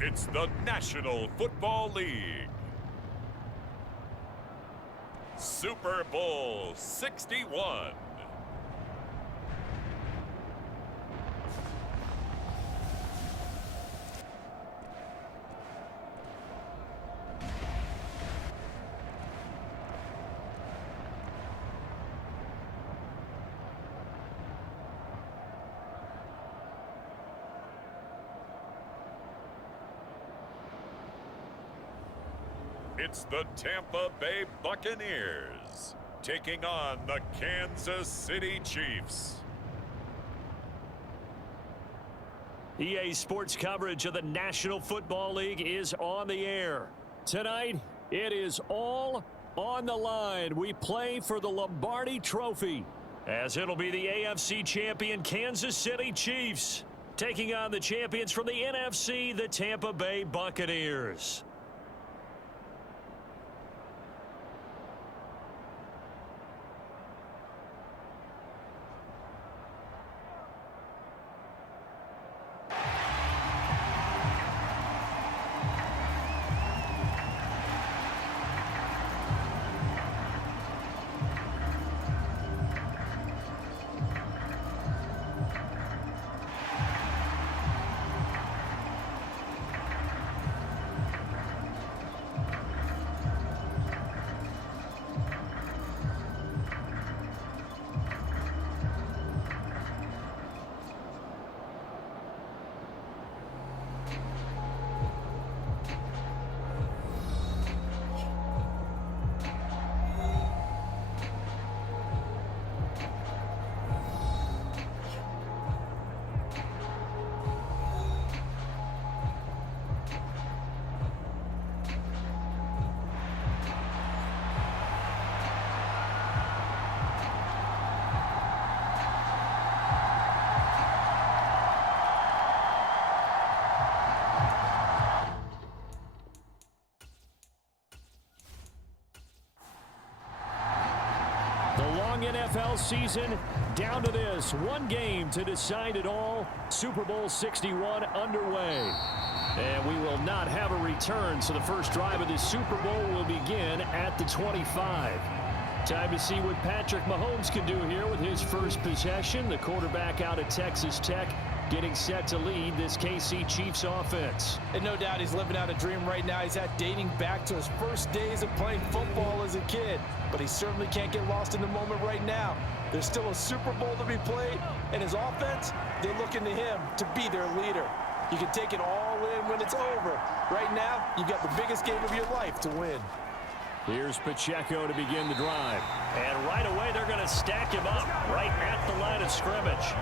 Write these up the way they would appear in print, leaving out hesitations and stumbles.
It's the National Football League. Super Bowl 61. It's the Tampa Bay Buccaneers taking on the Kansas City Chiefs. EA Sports coverage of the National Football League is on the air. Tonight, it is all on the line. We play for the Lombardi Trophy, as it'll be the AFC champion Kansas City Chiefs taking on the champions from the NFC, the Tampa Bay Buccaneers. NFL season down to this one game to decide it all. Super Bowl 61 underway, and we will not have a return, so the first drive of this Super Bowl will begin at the 25. Time to see what Patrick Mahomes can do here with his first possession. The quarterback out of Texas Tech getting set to lead this KC Chiefs offense. And no doubt he's living out a dream right now. He's dating back to his first days of playing football as a kid. But he certainly can't get lost in the moment right now. There's still a Super Bowl to be played, and his offense, they're looking to him to be their leader. You can take it all in when it's over. Right now, you've got the biggest game of your life to win. Here's Pacheco to begin the drive. And right away, they're going to stack him up right at the line of scrimmage.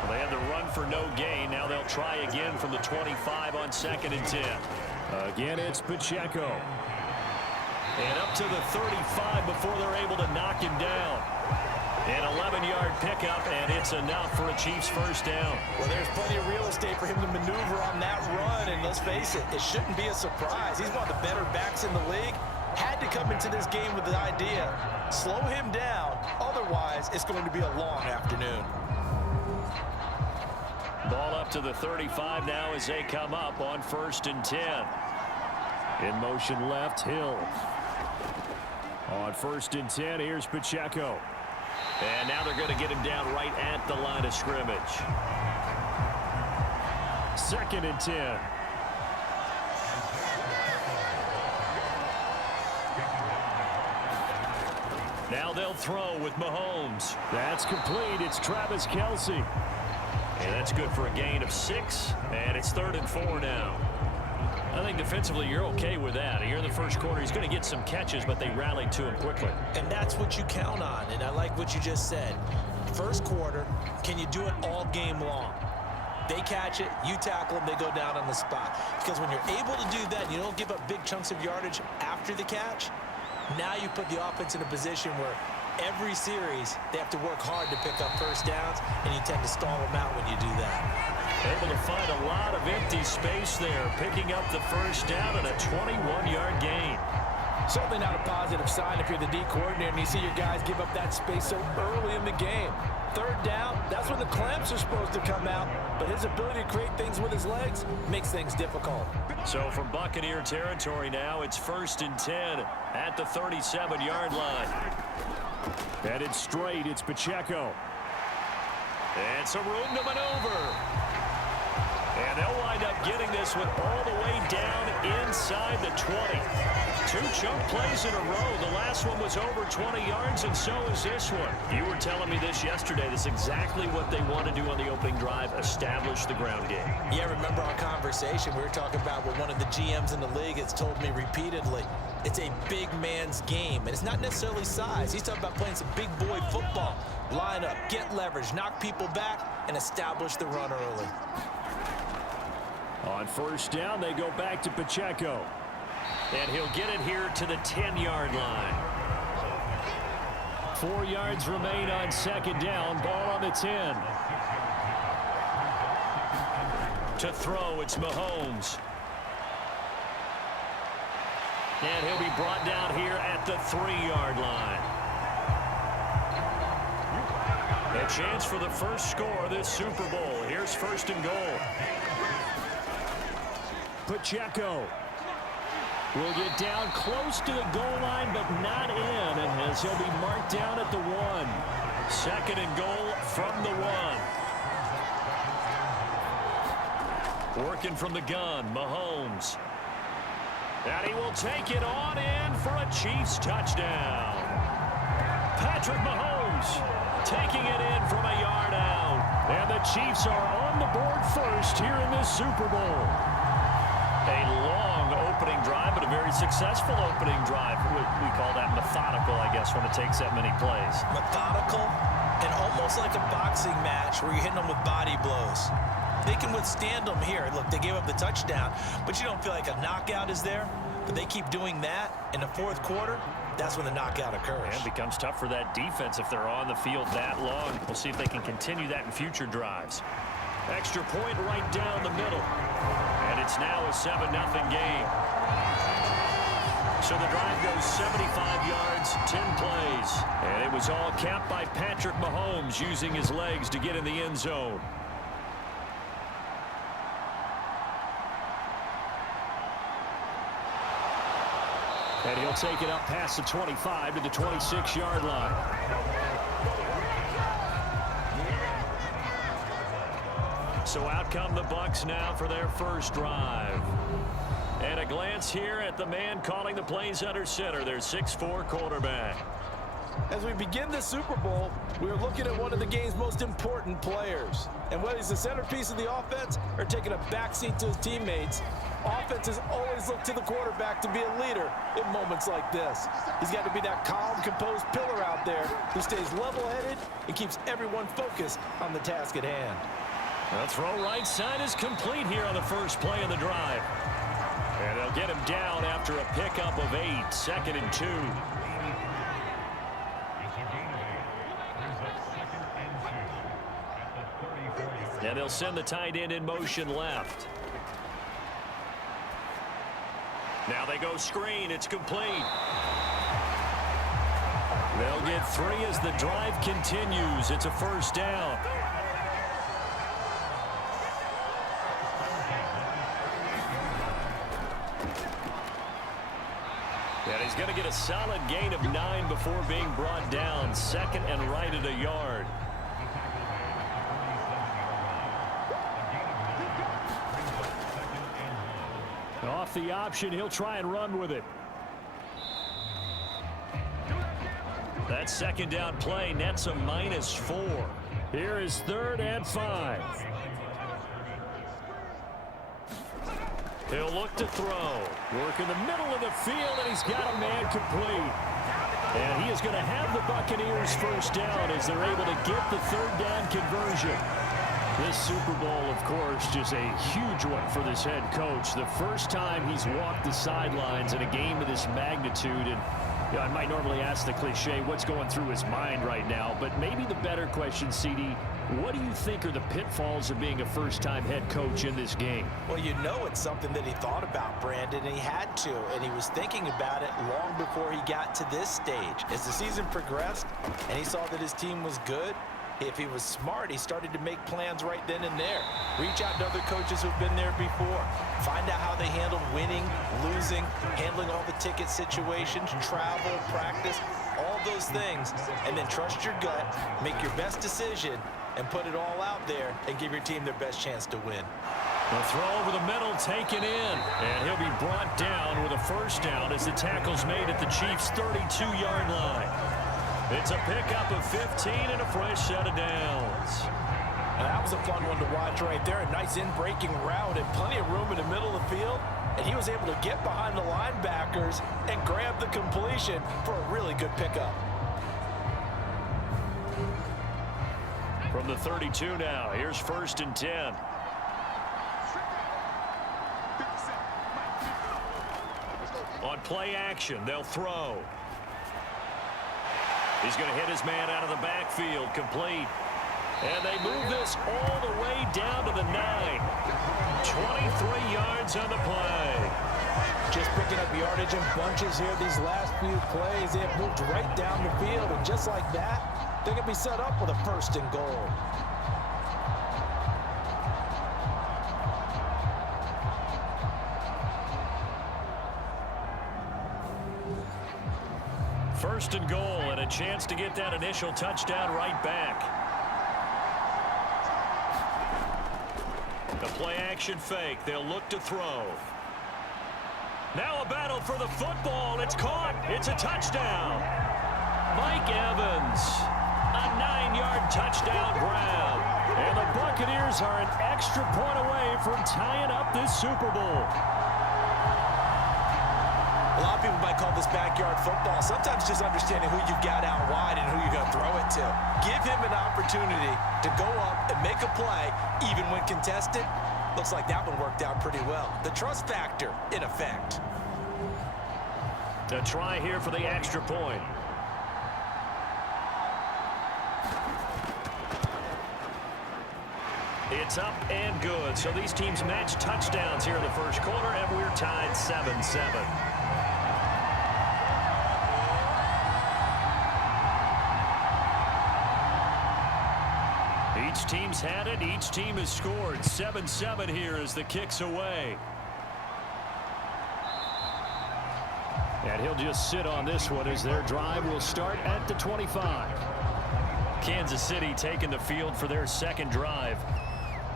Well, they had the run for no gain. Now they'll try again from the 25 on 2nd and 10. Again, it's Pacheco. And up to the 35 before they're able to knock him down. An 11-yard pickup, and it's enough for a Chiefs first down. Well, there's plenty of real estate for him to maneuver on that run, and let's face it, it shouldn't be a surprise. He's one of the better backs in the league. Had to come into this game with the idea, slow him down, otherwise it's going to be a long afternoon. Ball up to the 35 now as they come up on 1st and 10. In motion left, Hill. On 1st and 10, here's Pacheco. And now they're going to get him down right at the line of scrimmage. 2nd and 10. Now they'll throw with Mahomes. That's complete. It's Travis Kelce. And that's good for a gain of 6. And it's 3rd and 4 now. I think defensively you're okay with that. Here in the first quarter, he's going to get some catches, but they rallied to him quickly. And that's what you count on, and I like what you just said. First quarter, can you do it all game long? They catch it, you tackle them, they go down on the spot. Because when you're able to do that, you don't give up big chunks of yardage after the catch, now you put the offense in a position where every series they have to work hard to pick up first downs, and you tend to stall them out when you do that. Able to find a lot of empty space there, picking up the first down and a 21-yard gain. Certainly not a positive sign if you're the D coordinator and you see your guys give up that space so early in the game. Third down, that's when the clamps are supposed to come out, but his ability to create things with his legs makes things difficult. So from Buccaneer territory now, it's 1st and 10 at the 37-yard line. Headed straight, it's Pacheco. And some room to maneuver. And they'll wind up getting this one all the way down inside the 20. 2 chunk plays in a row. The last one was over 20 yards, and so is this one. You were telling me this yesterday. This is exactly what they want to do on the opening drive, establish the ground game. Yeah, remember our conversation. We were talking about what one of the GMs in the league has told me repeatedly. It's a big man's game, and it's not necessarily size. He's talking about playing some big boy football. Line up, get leverage, knock people back, and establish the run early. On 1st down, they go back to Pacheco. And he'll get it here to the 10-yard line. 4 yards remain on 2nd down. Ball on the 10. To throw, it's Mahomes. And he'll be brought down here at the 3-yard line. A chance for the first score of this Super Bowl. Here's 1st and goal. Pacheco will get down close to the goal line, but not in, and as he'll be marked down at the 1. 2nd and goal from the 1. Working from the gun, Mahomes. And he will take it on in for a Chiefs touchdown. Patrick Mahomes taking it in from a yard out. And the Chiefs are on the board first here in this Super Bowl. A long opening drive, but a very successful opening drive. We call that methodical, I guess, when it takes that many plays. Methodical and almost like a boxing match where you're hitting them with body blows. They can withstand them here. Look, they gave up the touchdown, but you don't feel like a knockout is there. But they keep doing that in the 4th quarter. That's when the knockout occurs. And it becomes tough for that defense if they're on the field that long. We'll see if they can continue that in future drives. Extra point right down the middle. And it's now a 7-0 game. So the drive goes 75 yards, 10 plays. And it was all capped by Patrick Mahomes using his legs to get in the end zone. And he'll take it up past the 25 to the 26-yard line. So out come the Bucs now for their first drive. And a glance here at the man calling the plays under center, their 6'4" quarterback. As we begin the Super Bowl, we are looking at one of the game's most important players. And whether he's the centerpiece of the offense or taking a backseat to his teammates, offenses always look to the quarterback to be a leader in moments like this. He's got to be that calm, composed pillar out there who stays level-headed and keeps everyone focused on the task at hand. The throw right side is complete here on the first play of the drive. And they'll get him down after a pickup of 8, 2nd and 2. And they'll send the tight end in motion left. Now they go screen. It's complete. They'll get 3 as the drive continues. It's a 1st down. And he's going to get a solid gain of 9 before being brought down. 2nd and right at a yard. Off the option, he'll try and run with it. That 2nd down play nets a -4. Here is 3rd and 5. He'll look to throw. Work in the middle of the field, and he's got a man complete. And he is going to have the Buccaneers first down as they're able to get the 3rd down conversion. This Super Bowl, of course, just a huge one for this head coach. The first time he's walked the sidelines in a game of this magnitude. And you know, I might normally ask the cliche, what's going through his mind right now? But maybe the better question, CD, What do you think are the pitfalls of being a first-time head coach in this game? Well, you know it's something that he thought about, Brandon, and he had to, and he was thinking about it long before he got to this stage. As the season progressed and he saw that his team was good, if he was smart, he started to make plans right then and there. Reach out to other coaches who've been there before. Find out how they handled winning, losing, handling all the ticket situations, travel, practice, all those things, and then trust your gut, make your best decision, and put it all out there and give your team their best chance to win. The throw over the middle taken in, and he'll be brought down with a first down as the tackle's made at the Chiefs' 32-yard line. It's a pickup of 15 and a fresh set of downs. Now, that was a fun one to watch right there. A nice in-breaking route and plenty of room in the middle of the field. And he was able to get behind the linebackers and grab the completion for a really good pickup. From the 32 now, here's 1st and 10. On play action, they'll throw. He's going to hit his man out of the backfield, complete. And they move this all the way down to the 9. 23 yards on the play. Just picking up yardage in bunches here these last few plays. They have moved right down the field, and just like that, they're going to be set up with a 1st and goal. First and goal, and a chance to get that initial touchdown right back. The play-action fake. They'll look to throw. Now a battle for the football. It's caught. It's a touchdown. Mike Evans. A 9-yard touchdown grab. And the Buccaneers are an extra point away from tying up this Super Bowl. A lot of people might call this backyard football. Sometimes just understanding who you've got out wide and who you're going to throw it to. Give him an opportunity to go up and make a play, even when contested. Looks like that one worked out pretty well. The trust factor, in effect. A try here for the extra point. It's up and good. So these teams match touchdowns here in the first quarter, and we're tied 7-7. Each team's had it. Each team has scored. 7-7 here as the kick's away. And he'll just sit on this one as their drive will start at the 25. Kansas City taking the field for their second drive.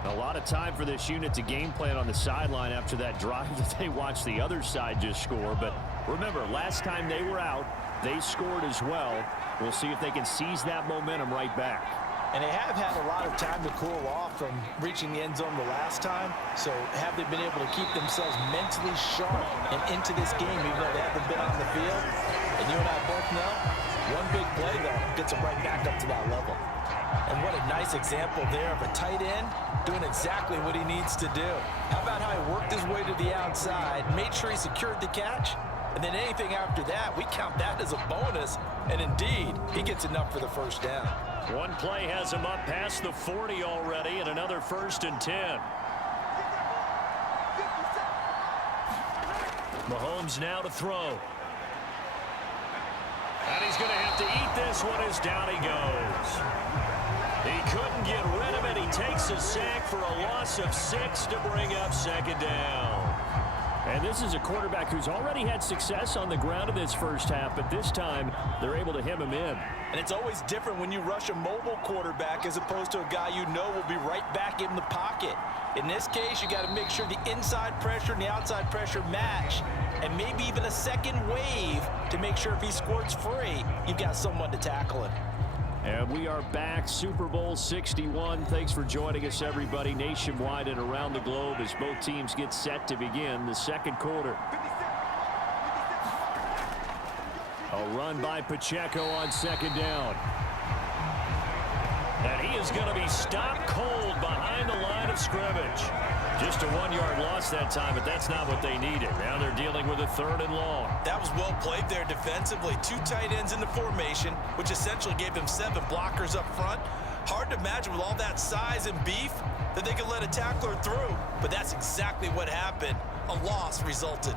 A lot of time for this unit to game plan on the sideline after that drive that they watched the other side just score. But remember, last time they were out, they scored as well. We'll see if they can seize that momentum right back. And they have had a lot of time to cool off from reaching the end zone the last time. So have they been able to keep themselves mentally sharp and into this game, even though they haven't been on the field? And you and I both know, one big play, though, gets them right back up to that level. And what a nice example there of a tight end doing exactly what he needs to do. How about how he worked his way to the outside, made sure he secured the catch, and then anything after that, we count that as a bonus. And indeed, he gets enough for the first down. One play has him up past the 40 already, and another 1st and 10. Mahomes now to throw. And he's going to have to eat this one as down he goes. He couldn't get rid of it. He takes a sack for a loss of 6 to bring up 2nd down. And this is a quarterback who's already had success on the ground in this first half, but this time they're able to hem him in. And it's always different when you rush a mobile quarterback as opposed to a guy you know will be right back in the pocket. In this case, you got to make sure the inside pressure and the outside pressure match, and maybe even a second wave to make sure if he squirts free, you've got someone to tackle him. And we are back, Super Bowl 61. Thanks for joining us, everybody, nationwide and around the globe as both teams get set to begin the second quarter. A run by Pacheco on 2nd down. And he is going to be stopped cold behind the line of scrimmage. Just a 1-yard loss that time, but that's not what they needed. Now they're dealing with a 3rd and long. That was well played there defensively. 2 tight ends in the formation, which essentially gave them 7 blockers up front. Hard to imagine with all that size and beef that they could let a tackler through. But that's exactly what happened. A loss resulted.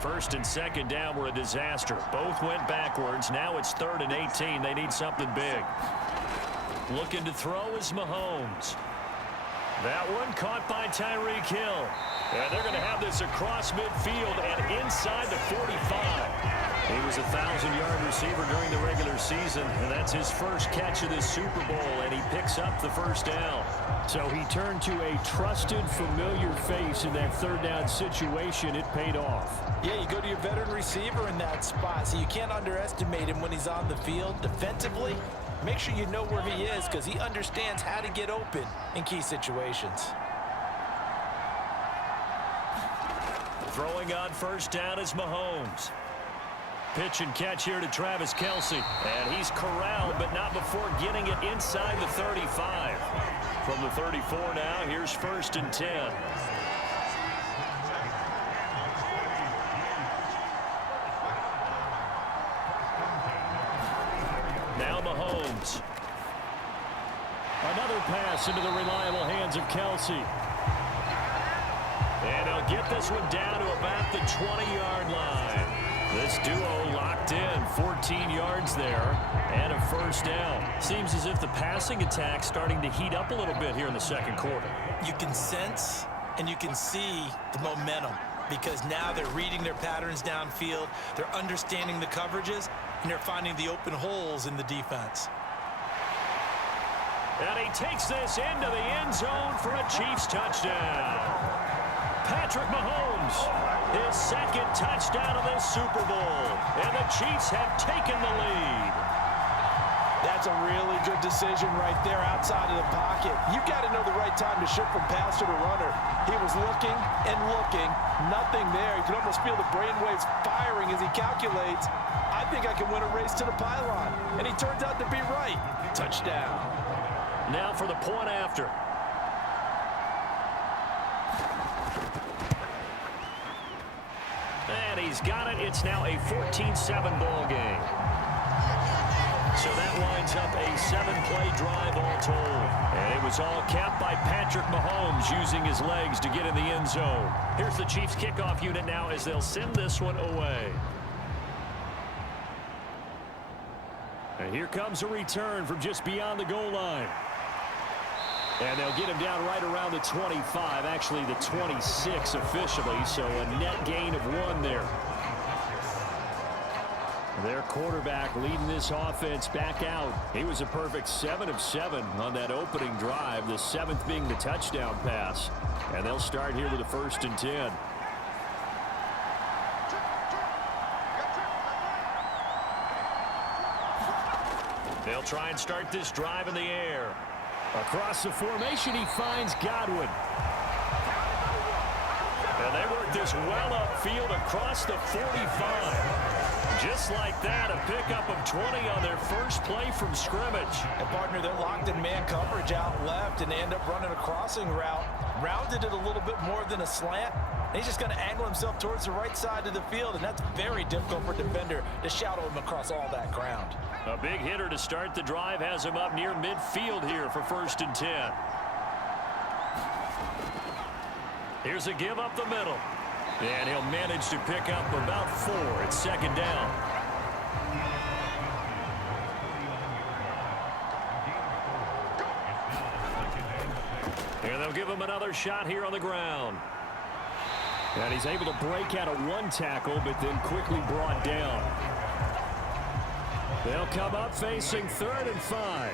First and second down were a disaster. Both went backwards. Now it's 3rd and 18. They need something big. Looking to throw is Mahomes. That one caught by Tyreek Hill. And they're going to have this across midfield and inside the 45. He was a 1,000-yard receiver during the regular season, and that's his first catch of this Super Bowl, and he picks up the first down. So he turned to a trusted, familiar face in that 3rd down situation. It paid off. Yeah, you go to your veteran receiver in that spot, so you can't underestimate him when he's on the field. Defensively, make sure you know where he is because he understands how to get open in key situations. Throwing on first down is Mahomes. Pitch and catch here to Travis Kelce. And he's corralled, but not before getting it inside the 35. From the 34 now, here's 1st and 10. Now Mahomes. Another pass into the reliable hands of Kelce. And he'll get this one down to about the 20-yard line. This duo locked in, 14 yards there, and a first down. Seems as if the passing attack's starting to heat up a little bit here in the second quarter. You can sense and you can see the momentum because now they're reading their patterns downfield, they're understanding the coverages, and they're finding the open holes in the defense. And he takes this into the end zone for a Chiefs touchdown. Patrick Mahomes, his 2nd touchdown of this Super Bowl, and the Chiefs have taken the lead. That's a really good decision right there outside of the pocket. You've got to know the right time to shift from passer to runner. He was looking and looking, nothing there. You can almost feel the brainwaves firing as he calculates, I think I can win a race to the pylon. And he turns out to be right. Touchdown. Now for the point after. And he's got it. It's now a 14-7 ball game. So that winds up a 7-play drive all told. And it was all capped by Patrick Mahomes using his legs to get in the end zone. Here's the Chiefs kickoff unit now as they'll send this one away. And here comes a return from just beyond the goal line. And they'll get him down right around the 25, actually the 26 officially, so a net gain of 1 there. Their quarterback leading this offense back out. He was a perfect 7 of 7 on that opening drive, the 7th being the touchdown pass. And they'll start here with a 1st and 10. They'll try and start this drive in the air. Across the formation, he finds Godwin. And they work this well upfield across the 45. Just like that, a pickup of 20 on their first play from scrimmage. And partner, they're locked in man coverage out left, and they end up running a crossing route. Rounded it a little bit more than a slant. And he's just going to angle himself towards the right side of the field, and that's very difficult for a defender to shadow him across all that ground. A big hitter to start the drive has him up near midfield here for 1st and 10. Here's a give up the middle. And he'll manage to pick up about 4 at 2nd down. And they'll give him another shot here on the ground. And he's able to break out of 1 tackle, but then quickly brought down. They'll come up facing 3rd and 5.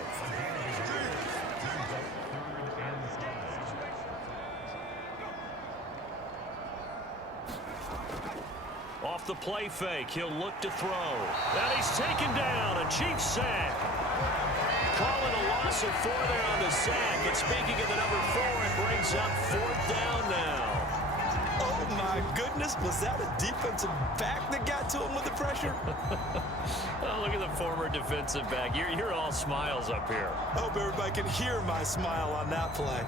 Off the play fake, he'll look to throw. And he's taken down, a Chiefs sack. Calling a loss of 4 there on the sack. But speaking of the number 4, it brings up 4th down now. Oh, my goodness. Was that a defensive back that got to him with the pressure? Oh, look at the former defensive back. You're all smiles up here. I hope everybody can hear my smile on that play.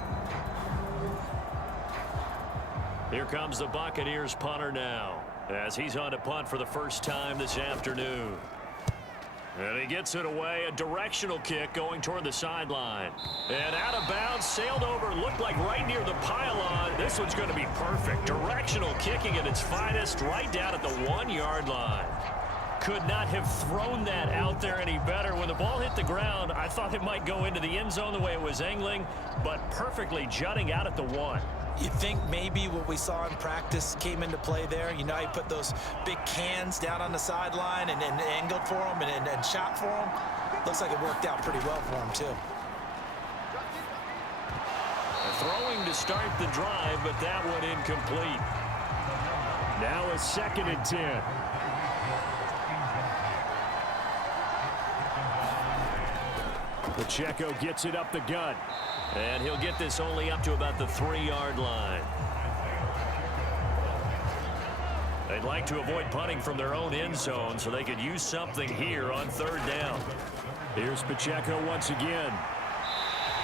Here comes the Buccaneers punter now. as he's on to punt for the first time this afternoon. And he gets it away, a directional kick going toward the sideline. And out of bounds, sailed over, looked like right near the pylon. This one's going to be perfect. Directional kicking at its finest, right down at the 1-yard line. Could not have thrown that out there any better. When the ball hit the ground, I thought it might go into the end zone the way it was angling, but perfectly jutting out at the 1. You think maybe what we saw in practice came into play there? You know, he put those big cans down on the sideline and angled for him and shot for him. Looks like it worked out pretty well for him, too. Throwing to start the drive, but that one incomplete. Now a 2nd and 10. Pacheco gets it up the gut. And he'll get this only up to about the 3-yard line. They'd like to avoid punting from their own end zone so they could use something here on 3rd down. Here's Pacheco once again.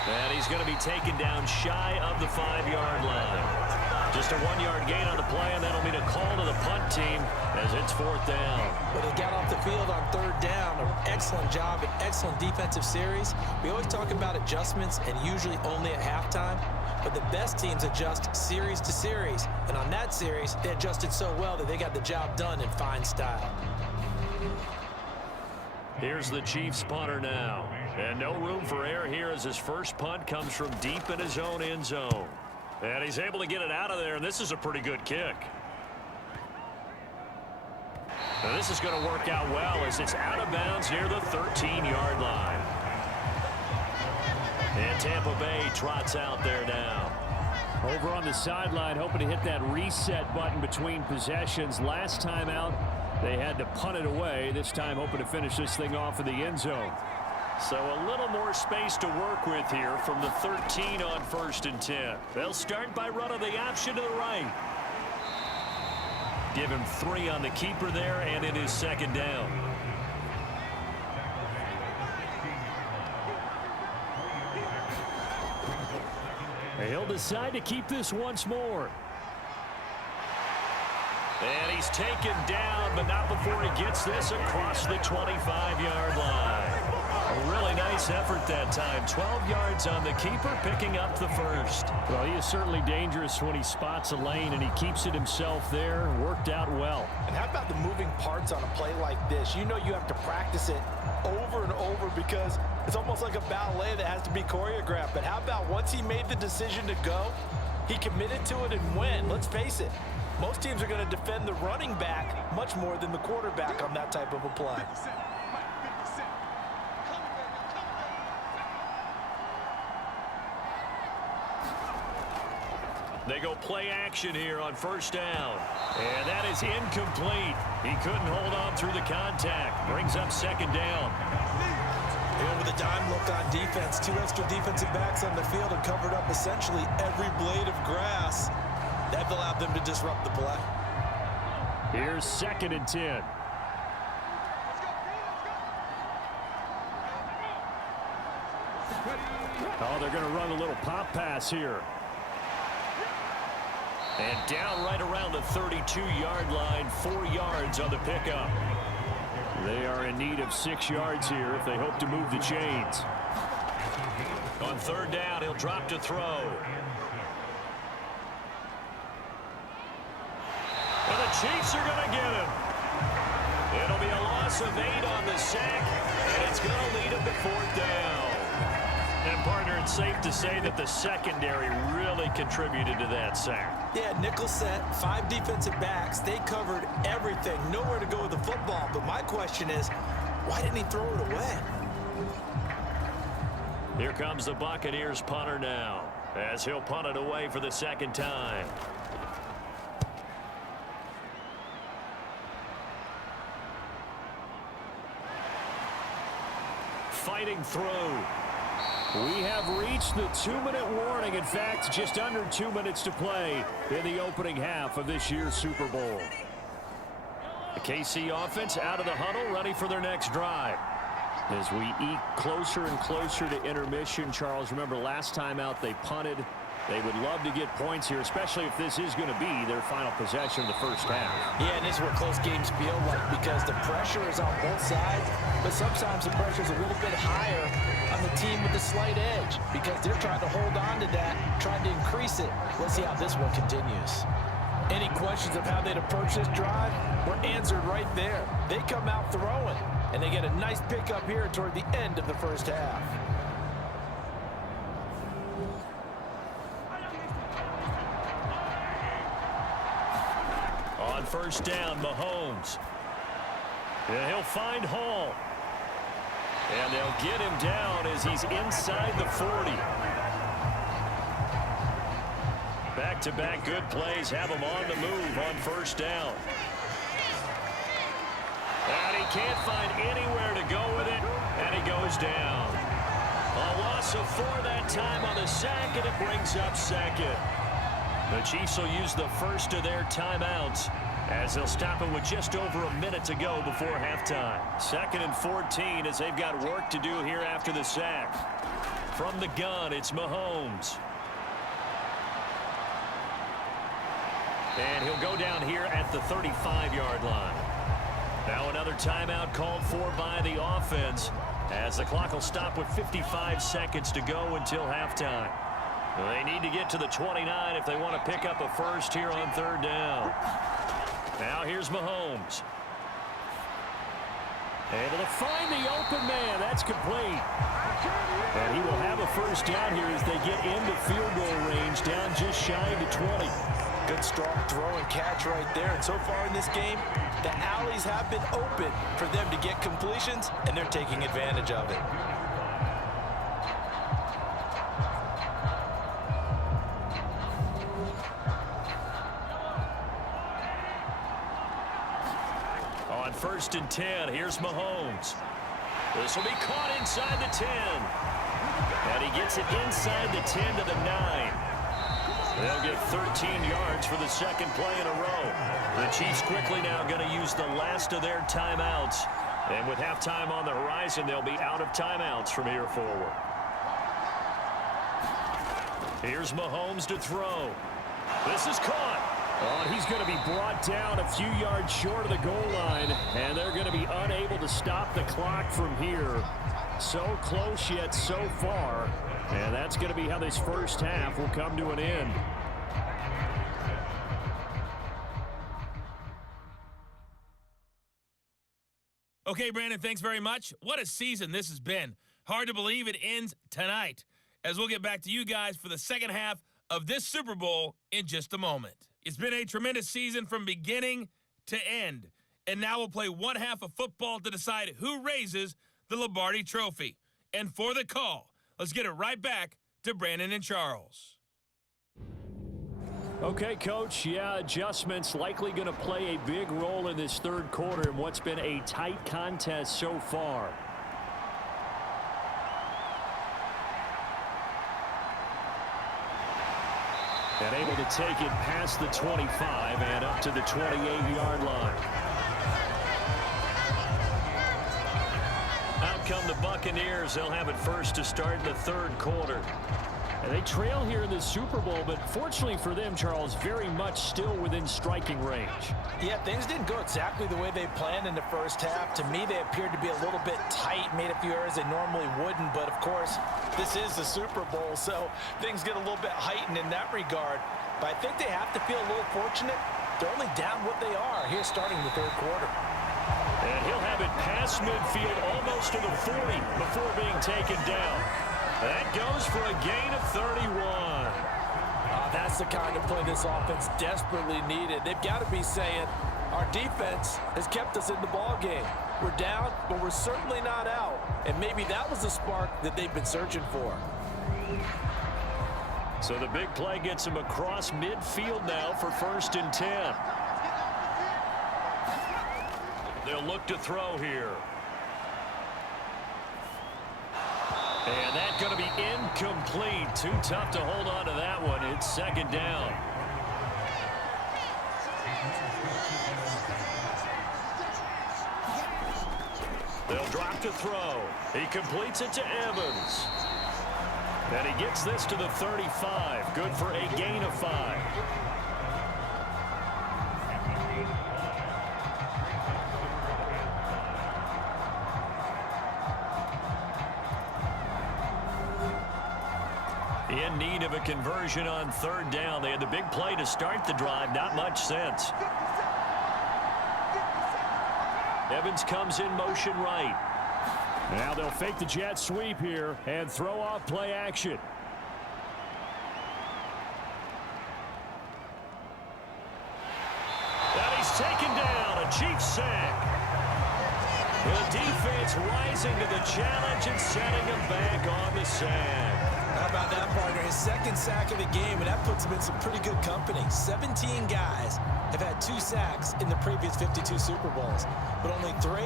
And he's going to be taken down shy of the 5-yard line. Just a 1-yard gain on the play, and that'll be a call to the punt team as it's 4th down. But they got off the field on 3rd down. An excellent job, an excellent defensive series. We always talk about adjustments and usually only at halftime. But the best teams adjust series to series. And on that series, they adjusted so well that they got the job done in fine style. Here's the Chiefs punter now. And no room for error here as his first punt comes from deep in his own end zone. And he's able to get it out of there, and this is a pretty good kick. Now this is going to work out well as it's out of bounds near the 13-yard line. And Tampa Bay trots out there now. Over on the sideline, hoping to hit that reset button between possessions. Last time out, they had to punt it away. This time hoping to finish this thing off in the end zone. So a little more space to work with here from the 13 on 1st and 10. They'll start by running the option to the right. Give him 3 on the keeper there, and it is 2nd down. He'll decide to keep this once more. And he's taken down, but not before he gets this across the 25-yard line. A really nice effort that time. 12 yards on the keeper, picking up the first. Well, he is certainly dangerous when he spots a lane, and he keeps it himself there. Worked out well. And how about the moving parts on a play like this? You know you have to practice it over and over because it's almost like a ballet that has to be choreographed. But how about once he made the decision to go, he committed to it and went. Let's face it. Most teams are going to defend the running back much more than the quarterback on that type of a play. They go play action here on 1st down. And that is incomplete. He couldn't hold on through the contact. Brings up 2nd down. And with a dime look on defense, 2 extra defensive backs on the field and covered up essentially every blade of grass. That allowed them to disrupt the play. Here's 2nd and 10. Oh, they're going to run a little pop pass here. And down right around the 32-yard line, 4 yards on the pickup. They are in need of 6 yards here if they hope to move the chains. On 3rd down, he'll drop to throw. And the Chiefs are going to get him. It'll be a loss of 8 on the sack, and it's going to lead him to 4th down. And, partner, it's safe to say that the secondary really contributed to that sack. Yeah, nickel set, 5 defensive backs. They covered everything. Nowhere to go with the football. But my question is, why didn't he throw it away? Here comes the Buccaneers punter now, as he'll punt it away for the 2nd time. Fighting through. We have reached the 2-minute warning. In fact, just under 2 minutes to play in the opening half of this year's Super Bowl. The KC offense out of the huddle, ready for their next drive. As we eke closer and closer to intermission, Charles, remember last time out they punted They would love to get points here, especially if this is going to be their final possession of the first half. Yeah, and this is what close games feel like because the pressure is on both sides, but sometimes the pressure is a little bit higher on the team with the slight edge because they're trying to hold on to that, trying to increase it. Let's see how this one continues. Any questions of how they'd approach this drive were answered right there. They come out throwing, and they get a nice pickup here toward the end of the first half. On first down, Mahomes. And he'll find Hall. And they'll get him down as he's inside the 40. Back-to-back good plays have him on the move on first down. And he can't find anywhere to go with it, and he goes down. A loss of 4 that time on the sack, and it brings up second. The Chiefs will use the first of their timeouts as they'll stop it with just over a minute to go before halftime. 2nd and 14 as they've got work to do here after the sack. From the gun, it's Mahomes. And he'll go down here at the 35-yard line. Now another timeout called for by the offense as the clock will stop with 55 seconds to go until halftime. They need to get to the 29 if they want to pick up a first here on third down. Now here's Mahomes. Able to find the open man. That's complete. And he will have a first down here as they get into field goal range down just shy of the 20. Good strong throw and catch right there. And so far in this game, the alleys have been open for them to get completions, and they're taking advantage of it. On 1st and 10, here's Mahomes. This will be caught inside the 10. And he gets it inside the 10 to the 9. They'll get 13 yards for the second play in a row. The Chiefs quickly now going to use the last of their timeouts. And with halftime on the horizon, they'll be out of timeouts from here forward. Here's Mahomes to throw. This is caught. Oh, and he's going to be brought down a few yards short of the goal line, and they're going to be unable to stop the clock from here. So close yet so far, and that's going to be how this first half will come to an end. Okay, Brandon, thanks very much. What a season this has been. Hard to believe it ends tonight, as we'll get back to you guys for the second half of this Super Bowl in just a moment. It's been a tremendous season from beginning to end, and now we'll play one half of football to decide who raises the Lombardi Trophy. And for the call, let's get it right back to Brandon and Charles. Okay, Coach, yeah, adjustments likely going to play a big role in this third quarter in what's been a tight contest so far. And able to take it past the 25 and up to the 28-yard line. Out come the Buccaneers. They'll have it first to start in the third quarter. And they trail here in the Super Bowl, but fortunately for them, Charles, very much still within striking range. Yeah, things didn't go exactly the way they planned in the first half. To me, they appeared to be a little bit tight, made a few errors they normally wouldn't. But, of course, this is the Super Bowl, so things get a little bit heightened in that regard. But I think they have to feel a little fortunate. They're only down what they are here starting the third quarter. And he'll have it past midfield almost to the 40 before being taken down. That goes for a gain of 31. That's the kind of play this offense desperately needed. They've got to be saying, our defense has kept us in the ball game. We're down, but we're certainly not out. And maybe that was the spark that they've been searching for. So the big play gets him across midfield now for 1st and 10. They'll look to throw here. And that's going to be incomplete. Too tough to hold on to that one. It's 2nd down. They'll drop to throw. He completes it to Evans. And he gets this to the 35. Good for a gain of 5. In need of a conversion on 3rd down. They had the big play to start the drive. Not much sense. Evans comes in motion right. Now they'll fake the jet sweep here and throw off play action. And he's taken down. A Chiefs sack. The defense rising to the challenge and setting him back on the sand. How about that, partner? His 2nd sack of the game, and that puts him in some pretty good company. 17 guys have had 2 sacks in the previous 52 Super Bowls, but only 3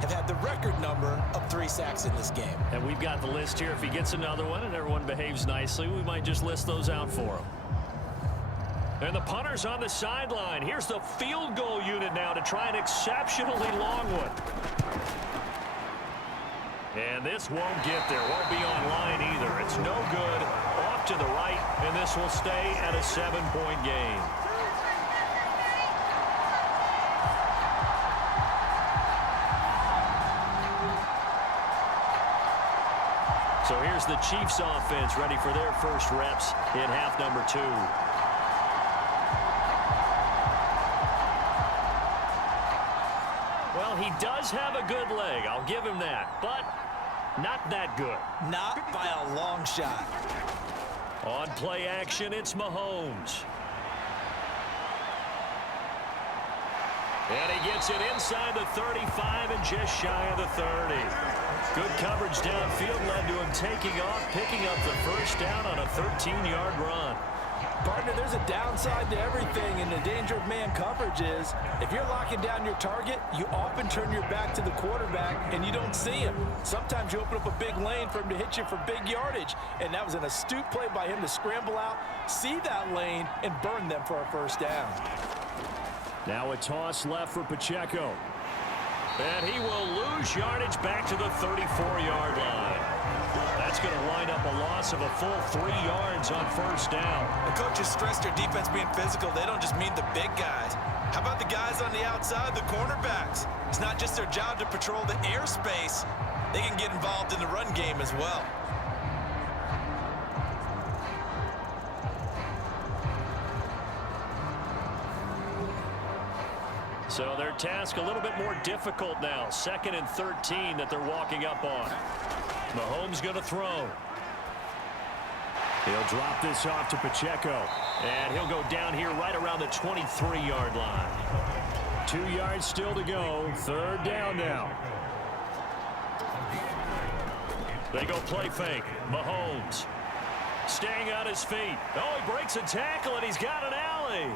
have had the record number of 3 sacks in this game. And we've got the list here. If he gets another one and everyone behaves nicely, we might just list those out for him. And the punter's on the sideline. Here's the field goal unit now to try an exceptionally long one. And this won't get there. Won't be on line either. It's no good. Off to the right, and this will stay at a 7-point game. So here's the Chiefs offense ready for their first reps in half number 2. Well, he does have a good leg. I'll give him that. But not that good. Not by a long shot. On play action, it's Mahomes. And he gets it inside the 35 and just shy of the 30. Good coverage downfield led to him taking off, picking up the first down on a 13-yard run. Partner, there's a downside to everything, and the danger of man coverage is if you're locking down your target, you often turn your back to the quarterback and you don't see him. Sometimes you open up a big lane for him to hit you for big yardage, and that was an astute play by him to scramble out, see that lane, and burn them for a first down. Now a toss left for Pacheco. And he will lose yardage back to the 34-yard line. That's going to wind up a loss of a full 3 yards on first down. The coaches stress their defense being physical. They don't just mean the big guys. How about the guys on the outside, the cornerbacks? It's not just their job to patrol the airspace. They can get involved in the run game as well. So their task a little bit more difficult now. 2nd and 13 that they're walking up on. Mahomes going to throw. He'll drop this off to Pacheco. And he'll go down here right around the 23-yard line. 2 yards still to go. 3rd down now. They go play fake. Mahomes staying on his feet. Oh, he breaks a tackle, and he's got an alley.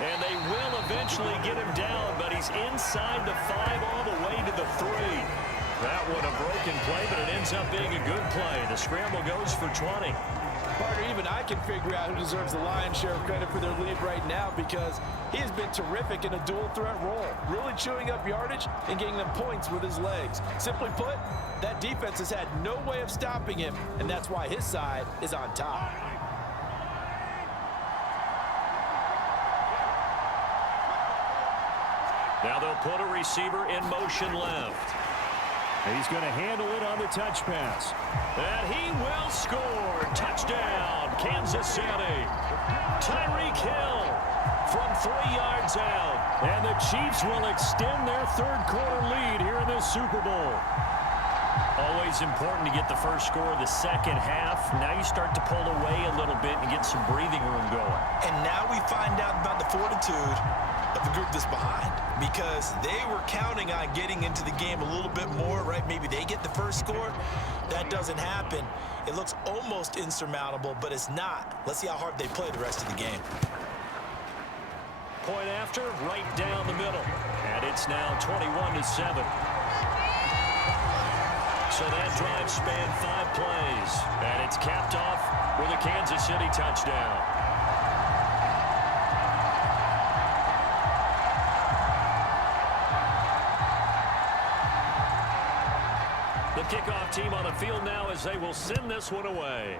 And they will eventually get him down, but he's inside the 5 all the way to the 3. That one a broken play, but it ends up being a good play. The scramble goes for 20. Partner, even I can figure out who deserves the lion's share of credit for their lead right now because he has been terrific in a dual threat role, really chewing up yardage and getting them points with his legs. Simply put, that defense has had no way of stopping him, and that's why his side is on top. Now they'll put a receiver in motion left. He's going to handle it on the touch pass. And he will score. Touchdown, Kansas City. Tyreek Hill from 3 yards out. And the Chiefs will extend their 3rd quarter lead here in this Super Bowl. Always important to get the first score of the second half. Now you start to pull away a little bit and get some breathing room going. And now we find out about the fortitude of the group that's behind because they were counting on getting into the game a little bit more, right? Maybe they get the first score. That doesn't happen. It looks almost insurmountable, but it's not. Let's see how hard they play the rest of the game. Point after, right down the middle. And it's now 21-7. So that drive spanned 5 plays. And it's capped off with a Kansas City touchdown. The kickoff team on the field now as they will send this one away.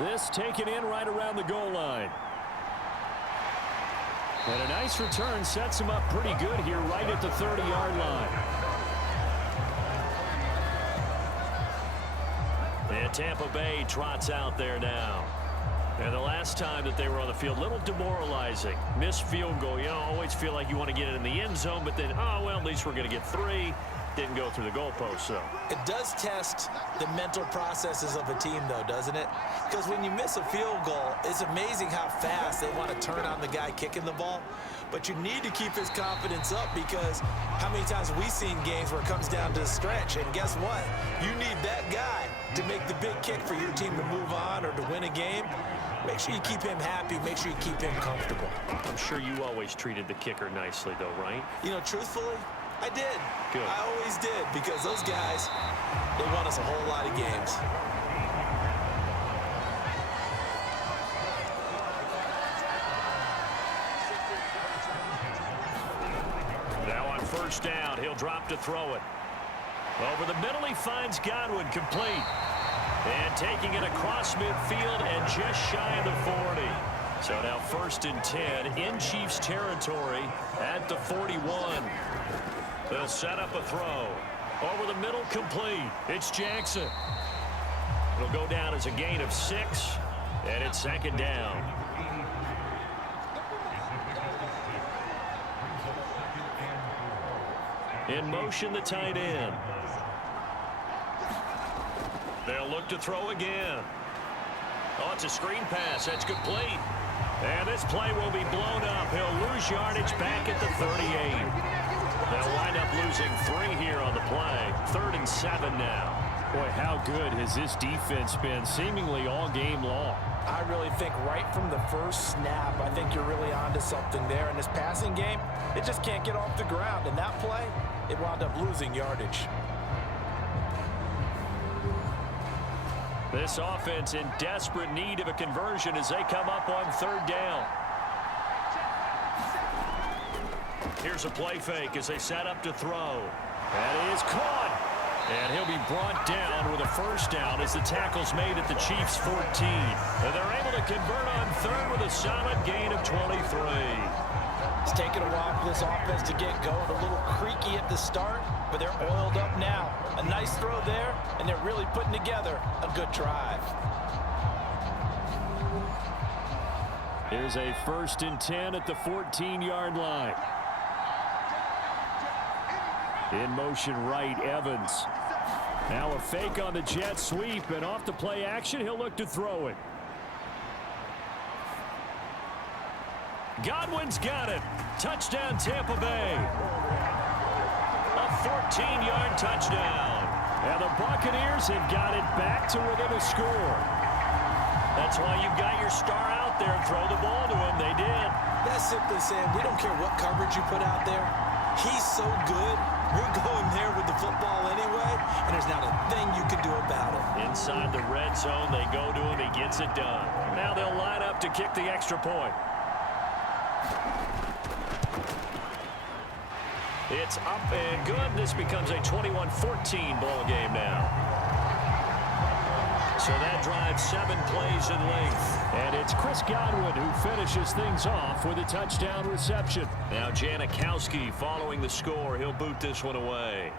This taken in right around the goal line. And a nice return sets him up pretty good here right at the 30-yard line. And Tampa Bay trots out there now. And the last time that they were on the field, a little demoralizing. Missed field goal. You always feel like you want to get it in the end zone, but then, oh, well, at least we're going to get 3. Didn't go through the goalpost, though. It does test the mental processes of a team, though, doesn't it? Because when you miss a field goal, it's amazing how fast they want to turn on the guy kicking the ball. But you need to keep his confidence up, because how many times have we seen games where it comes down to the stretch? And guess what? You need that guy to make the big kick for your team to move on or to win a game. Make sure you keep him happy. Make sure you keep him comfortable. I'm sure you always treated the kicker nicely, though, right? You know, truthfully, I did. Good. I always did, because those guys, they won us a whole lot of games. Now on first down, he'll drop to throw it. Over the middle, he finds Godwin, complete. And taking it across midfield and just shy of the 40. So now 1st and 10 in Chiefs territory at the 41. They'll set up a throw. Over the middle, complete. It's Jackson. It'll go down as a gain of 6, and it's 2nd down. In motion, the tight end. They'll look to throw again. Oh, it's a screen pass. That's complete. And this play will be blown up. He'll lose yardage back at the 38. They'll wind up losing 3 here on the play. 3rd and 7 now. Boy, how good has this defense been seemingly all game long? I really think right from the first snap, I think you're really onto something there. In this passing game, it just can't get off the ground. And that play, it wound up losing yardage. This offense in desperate need of a conversion as they come up on 3rd down. Here's a play fake as they set up to throw. That is caught. And he'll be brought down with a 1st down as the tackle's made at the Chiefs' 14. And they're able to convert on 3rd with a solid gain of 23. It's taken a while for this offense to get going. A little creaky at the start, but they're oiled up now. A nice throw there, and they're really putting together a good drive. Here's a 1st and 10 at the 14-yard line. In motion right, Evans. Now a fake on the jet sweep, and off the play action, he'll look to throw it. Godwin's got it. Touchdown, Tampa Bay. A 14-yard touchdown. And the Buccaneers have got it back to within a score. That's why you've got your star out there and throw the ball to him. They did. That's simply saying we don't care what coverage you put out there. He's so good. We're going there with the football anyway, and there's not a thing you can do about it. Inside the red zone, they go to him. He gets it done. Now they'll line up to kick the extra point. It's up and good. This becomes a 21-14 ball game now. So that drives 7 plays in length. And it's Chris Godwin who finishes things off with a touchdown reception. Now Janikowski following the score. He'll boot this one away.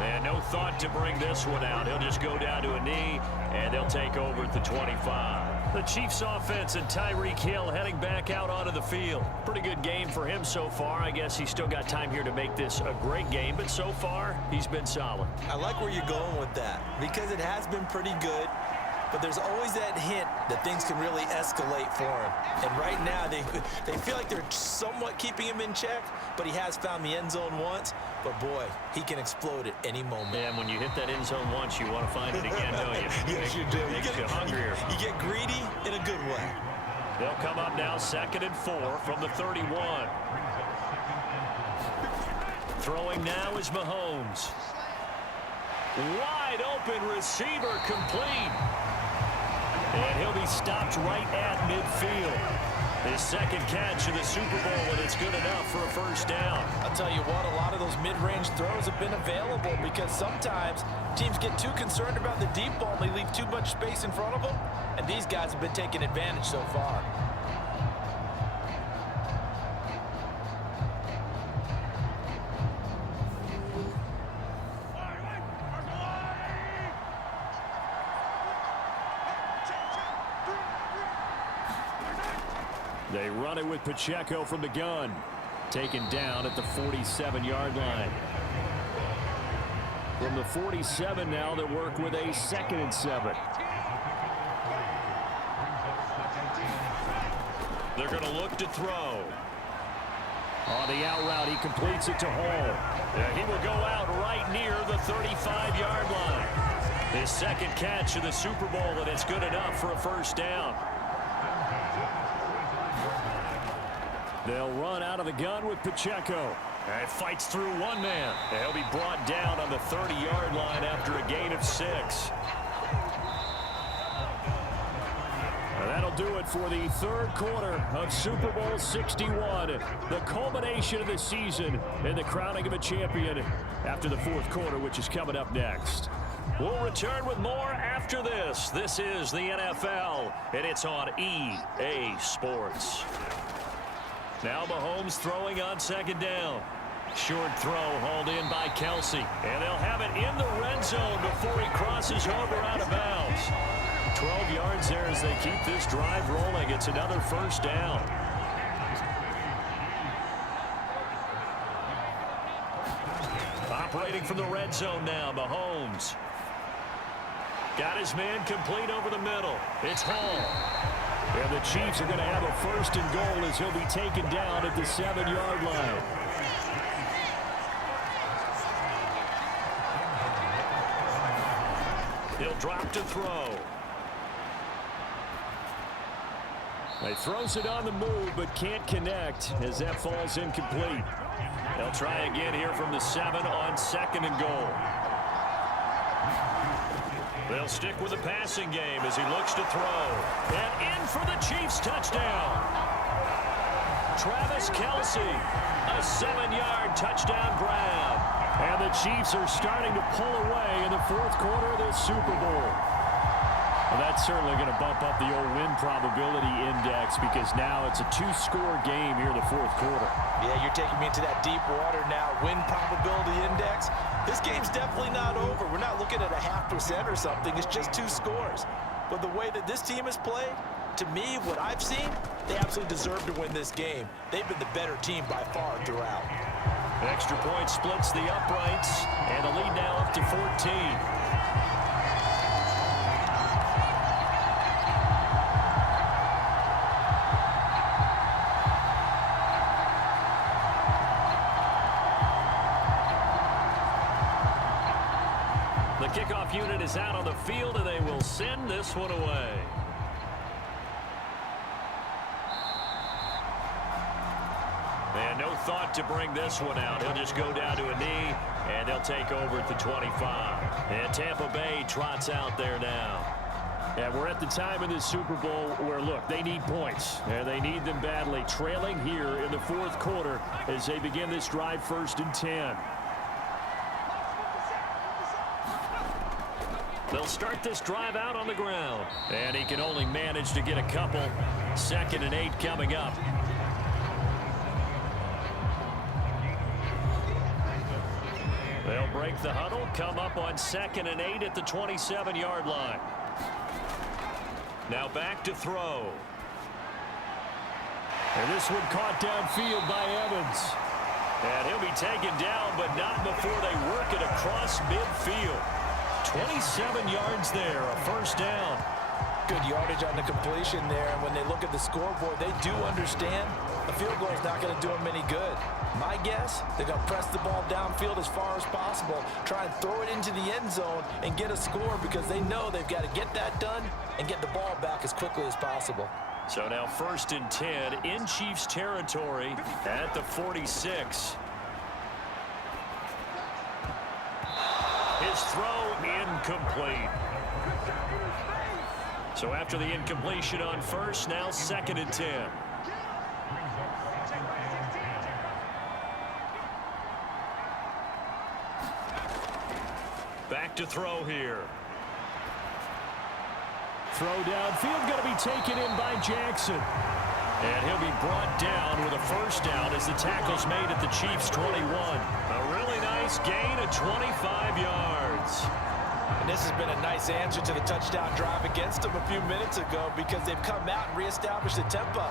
And no thought to bring this one out. He'll just go down to a knee, and they'll take over at the 25. The Chiefs offense and Tyreek Hill heading back out onto the field. Pretty good game for him so far. I guess he's still got time here to make this a great game, but so far, he's been solid. I like where you're going with that, because it has been pretty good. But there's always that hint that things can really escalate for him. And right now, they feel like they're somewhat keeping him in check, but he has found the end zone once. But, boy, he can explode at any moment. And when you hit that end zone once, you want to find it again, don't you? Yes, you do. Makes you hungrier. You get greedy in a good way. They'll come up now 2nd and 4 from the 31. Throwing now is Mahomes. Wide open receiver complete. And he'll be stopped right at midfield. His second catch in the Super Bowl, and it's good enough for a first down. I'll tell you what, a lot of those mid-range throws have been available because sometimes teams get too concerned about the deep ball and they leave too much space in front of them, and these guys have been taking advantage so far. They run it with Pacheco from the gun. Taken down at the 47-yard line. From the 47 now, they work with a 2nd and 7. They're going to look to throw. On the out route, he completes it to Hall. Yeah, he will go out right near the 35-yard line. His second catch of the Super Bowl, and it's good enough for a first down. They'll run out of the gun with Pacheco. And fights through one man. And he'll be brought down on the 30-yard line after a gain of 6. And that'll do it for the third quarter of Super Bowl 61. The culmination of the season and the crowning of a champion after the fourth quarter, which is coming up next. We'll return with more after this. This is the NFL, and it's on EA Sports. Now Mahomes throwing on second down. Short throw hauled in by Kelsey. And they'll have it in the red zone before he crosses over out of bounds. 12 yards there as they keep this drive rolling. It's another first down. Operating from the red zone now, Mahomes. Got his man complete over the middle. It's Hall. And the Chiefs are going to have a 1st and goal as he'll be taken down at the 7-yard line. He'll drop to throw. He throws it on the move but can't connect as that falls incomplete. They'll try again here from the 7 on 2nd and goal. They'll stick with the passing game as he looks to throw. And in for the Chiefs touchdown. Travis Kelsey, a 7-yard touchdown grab. And the Chiefs are starting to pull away in the fourth quarter of this Super Bowl. Well, that's certainly going to bump up the old win probability index because now it's a 2-score game here in the fourth quarter. Yeah, you're taking me into that deep water now. Win probability index. This game's definitely not over. We're not looking at a 0.5% or something. It's just 2 scores. But the way that this team has played, to me, what I've seen, they absolutely deserve to win this game. They've been the better team by far throughout. Extra point splits the uprights, and the lead now up to 14. The kickoff unit is out on the field, and they will send this one away. And no thought to bring this one out. He'll just go down to a knee, and they'll take over at the 25. And Tampa Bay trots out there now. And we're at the time in this Super Bowl where, look, they need points. And they need them badly. Trailing here in the fourth quarter as they begin this drive 1st and 10. They'll start this drive out on the ground. And he can only manage to get a couple. 2nd and 8 coming up. They'll break the huddle, come up on 2nd and 8 at the 27-yard line. Now back to throw. And this one caught downfield by Evans. And he'll be taken down, but not before they work it across midfield. 27 yards there, a first down. Good yardage on the completion there, and when they look at the scoreboard, they do understand a field goal is not going to do them any good. My guess, they're going to press the ball downfield as far as possible, try and throw it into the end zone and get a score because they know they've got to get that done and get the ball back as quickly as possible. So now 1st and 10 in Chiefs territory at the 46. His throw incomplete. So after the incompletion on 1st, now 2nd and 10. Back to throw here. Throw downfield going to be taken in by Jackson. And he'll be brought down with a first down as the tackle's made at the Chiefs' 21. A really nice gain of 25 yards. And this has been a nice answer to the touchdown drive against them a few minutes ago because they've come out and reestablished the tempo.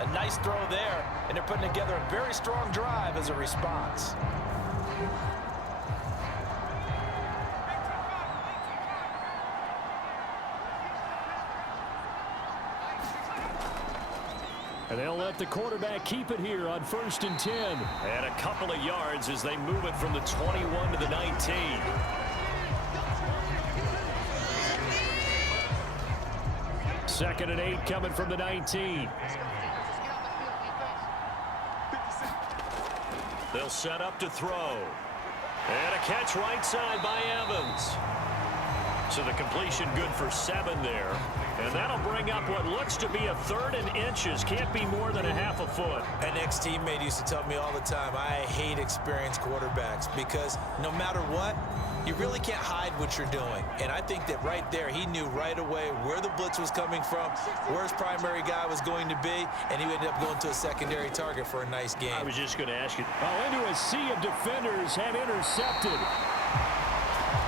A nice throw there, and they're putting together a very strong drive as a response. And they'll let the quarterback keep it here on 1st and 10. And a couple of yards as they move it from the 21 to the 19. Second and 8 coming from the 19. They'll set up to throw. And a catch right side by Evans. So the completion good for 7 there. And that'll bring up what looks to be a 3rd and inches. Can't be more than a half a foot. An ex-teammate used to tell me all the time, I hate experienced quarterbacks because no matter what, you really can't hide what you're doing. And I think that right there, he knew right away where the blitz was coming from, where his primary guy was going to be, and he ended up going to a secondary target for a nice game. I was just going to ask you. Into a sea of defenders and intercepted.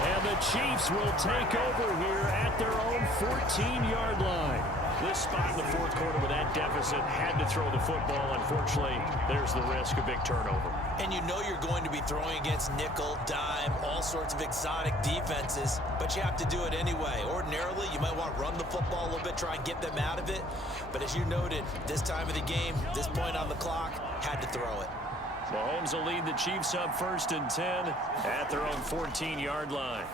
And the Chiefs will take over here at their own 14-yard line. This spot in the 4th quarter with that deficit had to throw the football. Unfortunately, there's the risk of big turnover. And you know you're going to be throwing against nickel, dime, all sorts of exotic defenses, but you have to do it anyway. Ordinarily, you might want to run the football a little bit, try and get them out of it. But as you noted, this time of the game, this point on the clock, had to throw it. Mahomes will lead the Chiefs up 1st and 10 at their own 14-yard line.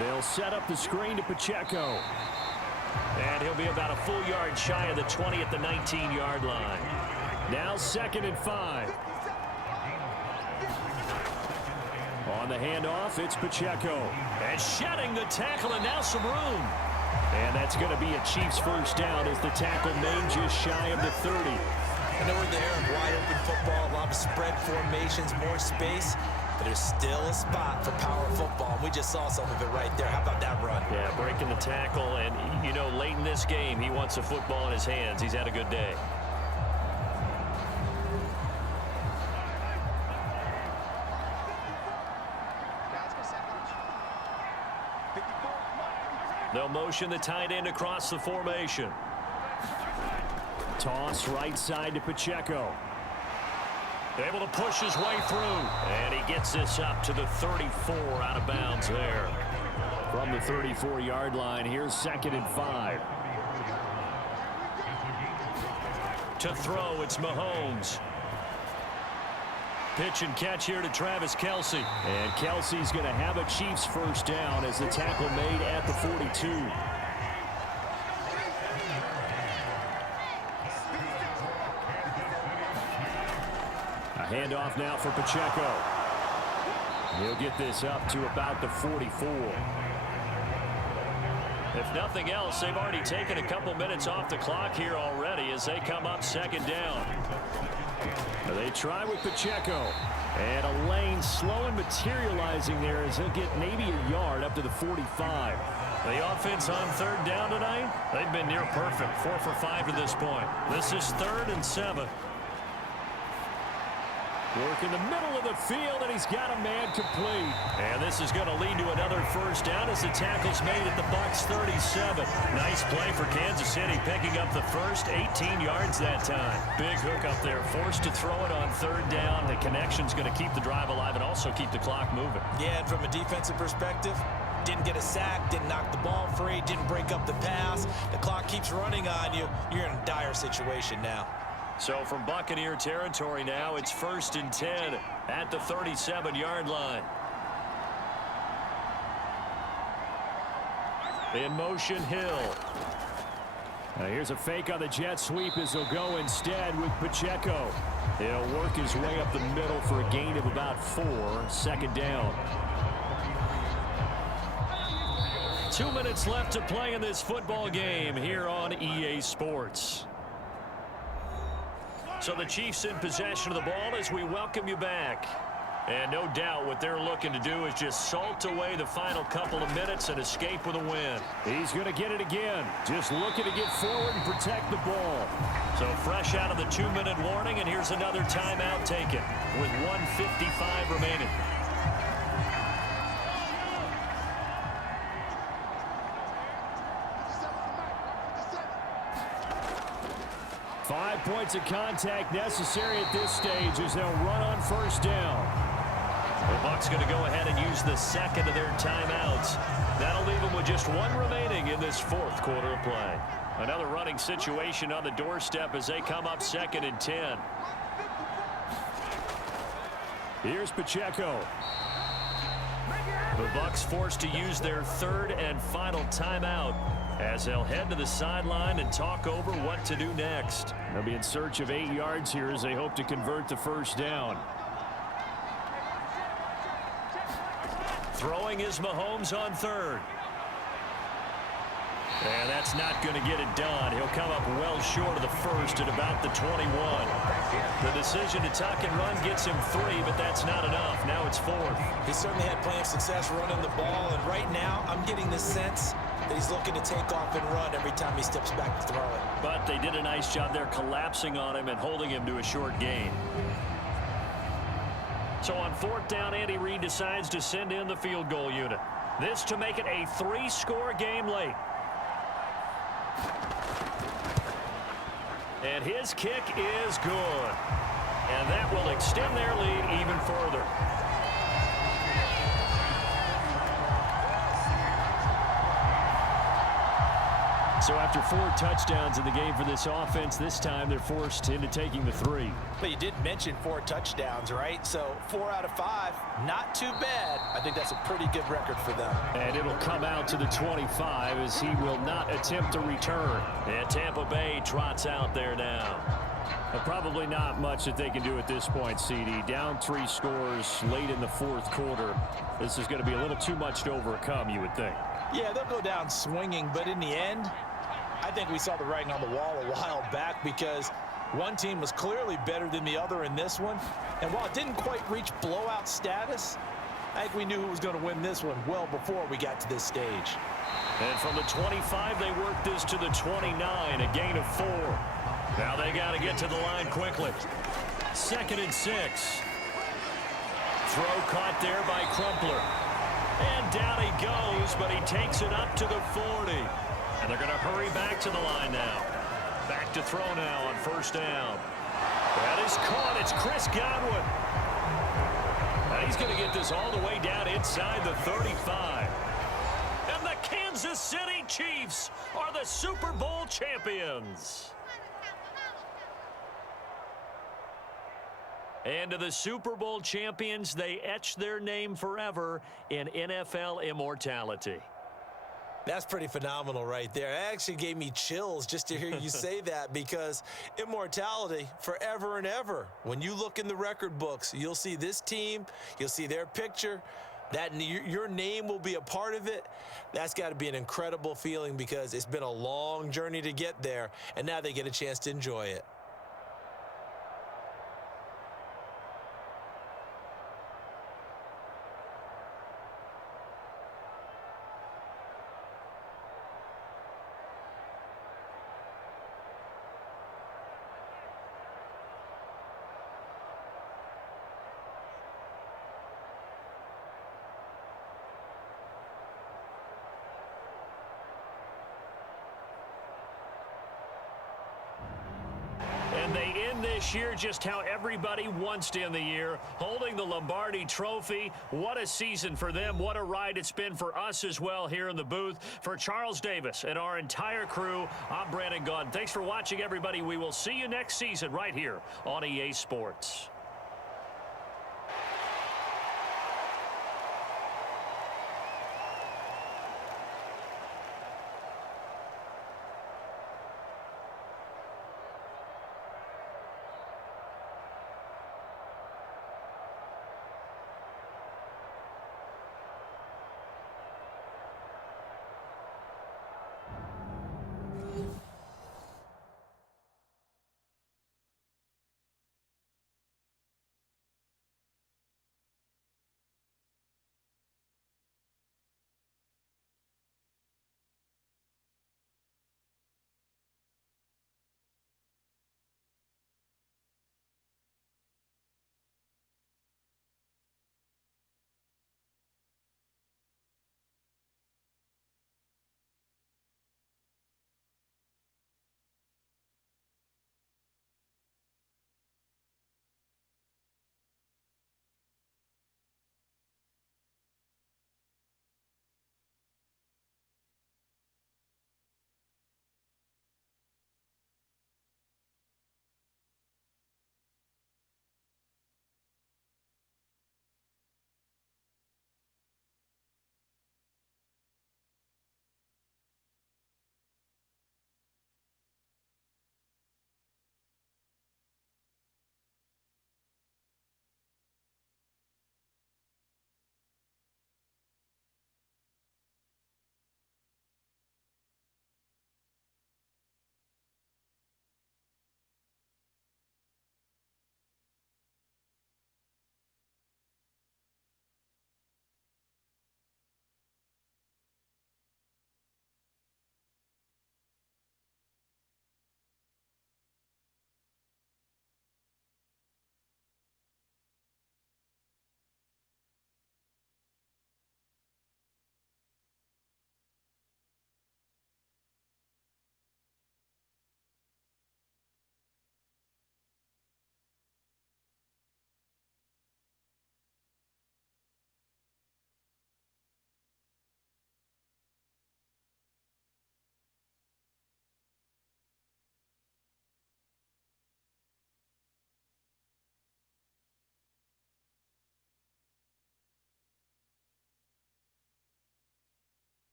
They'll set up the screen to Pacheco. And he'll be about a full yard shy of the 20 at the 19-yard line. Now 2nd and 5. On the handoff, it's Pacheco. And shedding the tackle, and now some room. And that's going to be a Chiefs first down as the tackle made just shy of the 30. I know we're there in wide open football, a lot of spread formations, more space, but there's still a spot for power football, and we just saw some of it right there. How about that run? Yeah, breaking the tackle, and, you know, late in this game, he wants the football in his hands. He's had a good day. They'll motion the tight end across the formation. Toss right side to Pacheco. Able to push his way through. And he gets this up to the 34 out of bounds there. From the 34-yard line, here's 2nd and 5. To throw, it's Mahomes. Pitch and catch here to Travis Kelce. And Kelce's going to have a Chiefs first down as the tackle made at the 42. A handoff now for Pacheco. He'll get this up to about the 44. If nothing else, they've already taken a couple minutes off the clock here already as they come up 2nd down. They try with Pacheco. And a lane slow and materializing there as he'll get maybe a yard up to the 45. The offense on 3rd down tonight, they've been near perfect. 4 for 5 to this point. This is 3rd and 7. Work in the middle of the field, and he's got a man complete. And this is going to lead to another first down as the tackle's made at the Bucs 37. Nice play for Kansas City, picking up the first 18 yards that time. Big hook up there, forced to throw it on 3rd down. The connection's going to keep the drive alive and also keep the clock moving. Yeah, and from a defensive perspective, didn't get a sack, didn't knock the ball free, didn't break up the pass. The clock keeps running on you. You're in a dire situation now. So from Buccaneer territory now, it's 1st and 10 at the 37-yard line. In motion, Hill. Now here's a fake on the jet sweep as he'll go instead with Pacheco. He'll work his way up the middle for a gain of about 4. 2nd down. 2 minutes left to play in this football game here on EA Sports. So the Chiefs in possession of the ball as we welcome you back. And no doubt what they're looking to do is just salt away the final couple of minutes and escape with a win. He's going to get it again. Just looking to get forward and protect the ball. So fresh out of the 2-minute warning, and here's another timeout taken with 1:55 remaining. Five points of contact necessary at this stage as they'll run on first down. The Bucs going to go ahead and use the second of their timeouts. That'll leave them with just one remaining in this fourth quarter of play. Another running situation on the doorstep as they come up 2nd and 10. Here's Pacheco. The Bucs forced to use their third and final timeout as they'll head to the sideline and talk over what to do next. They'll be in search of 8 yards here as they hope to convert the first down. Throwing is Mahomes on third. And that's not going to get it done. He'll come up well short of the first at about the 21. The decision to tuck and run gets him 3, but that's not enough. Now it's 4th. He certainly had plenty of success running the ball, and right now I'm getting the sense that he's looking to take off and run every time he steps back to throw it. But they did a nice job there collapsing on him and holding him to a short gain. So on 4th down, Andy Reid decides to send in the field goal unit. This to make it a 3-score game late. And his kick is good. And that will extend their lead even further. So after 4 touchdowns in the game for this offense, this time they're forced into taking the 3. But you did mention 4 touchdowns, right? So 4 out of 5, not too bad. I think that's a pretty good record for them. And it'll come out to the 25 as he will not attempt to return. And Tampa Bay trots out there now. But probably not much that they can do at this point, CD. Down 3 scores late in the fourth quarter. This is going to be a little too much to overcome, you would think. Yeah, they'll go down swinging, but in the end, I think we saw the writing on the wall a while back because one team was clearly better than the other in this one. And while it didn't quite reach blowout status, I think we knew who was going to win this one well before we got to this stage. And from the 25, they worked this to the 29, a gain of 4. Now they got to get to the line quickly. 2nd and 6. Throw caught there by Crumpler. And down he goes, but he takes it up to the 40. And they're going to hurry back to the line now. Back to throw now on first down. That is caught. It's Chris Godwin. And he's going to get this all the way down inside the 35. And the Kansas City Chiefs are the Super Bowl champions. And to the Super Bowl champions, they etch their name forever in NFL immortality. That's pretty phenomenal right there. It actually gave me chills just to hear you say that because immortality forever and ever. When you look in the record books, you'll see this team, you'll see their picture, that your name will be a part of it. That's got to be an incredible feeling because it's been a long journey to get there, and now they get a chance to enjoy it. And they end this year just how everybody wants to end the year, holding the Lombardi Trophy. What a season for them. What a ride it's been for us as well here in the booth. For Charles Davis and our entire crew, I'm Brandon Gaudin. Thanks for watching, everybody. We will see you next season right here on EA Sports.